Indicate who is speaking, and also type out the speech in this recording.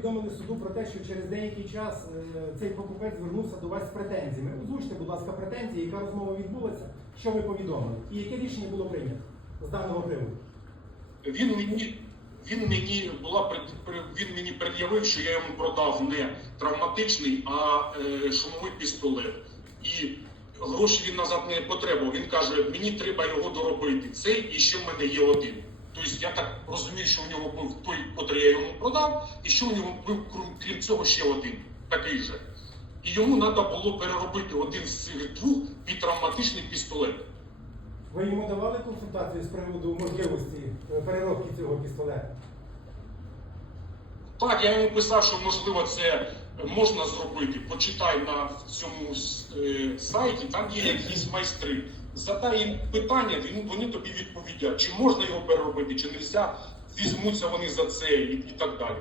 Speaker 1: повідомили суду про те, що через деякий час е, цей покупець звернувся до вас з претензіями. Озвучте, будь ласка, претензії, яка розмова відбулася, що ви повідомили, і яке рішення було прийнято з даного приводу.
Speaker 2: Він мені, він мені була він мені пред'явив, що я йому продав не травматичний, а е, шумовий пістолет. І гроші він назад не потребував. Він каже, мені треба його доробити. Цей і ще в мене є один. Тобто я так розумію, що в нього був той, котрий я йому продав, і що в нього був крім- крім цього ще один, такий же. І йому треба було переробити один з цих двох під травматичний пістолет.
Speaker 1: Ви йому давали консультацію з приводу можливості е, переробки цього пістолета?
Speaker 2: Так, я йому писав, що можливо це можна зробити. Почитай на цьому е, сайті, там є якісь майстри. Задай їм питання, він- вони тобі відповідять, чи можна його переробити, чи не можна, візьмуться вони за це і, і так далі.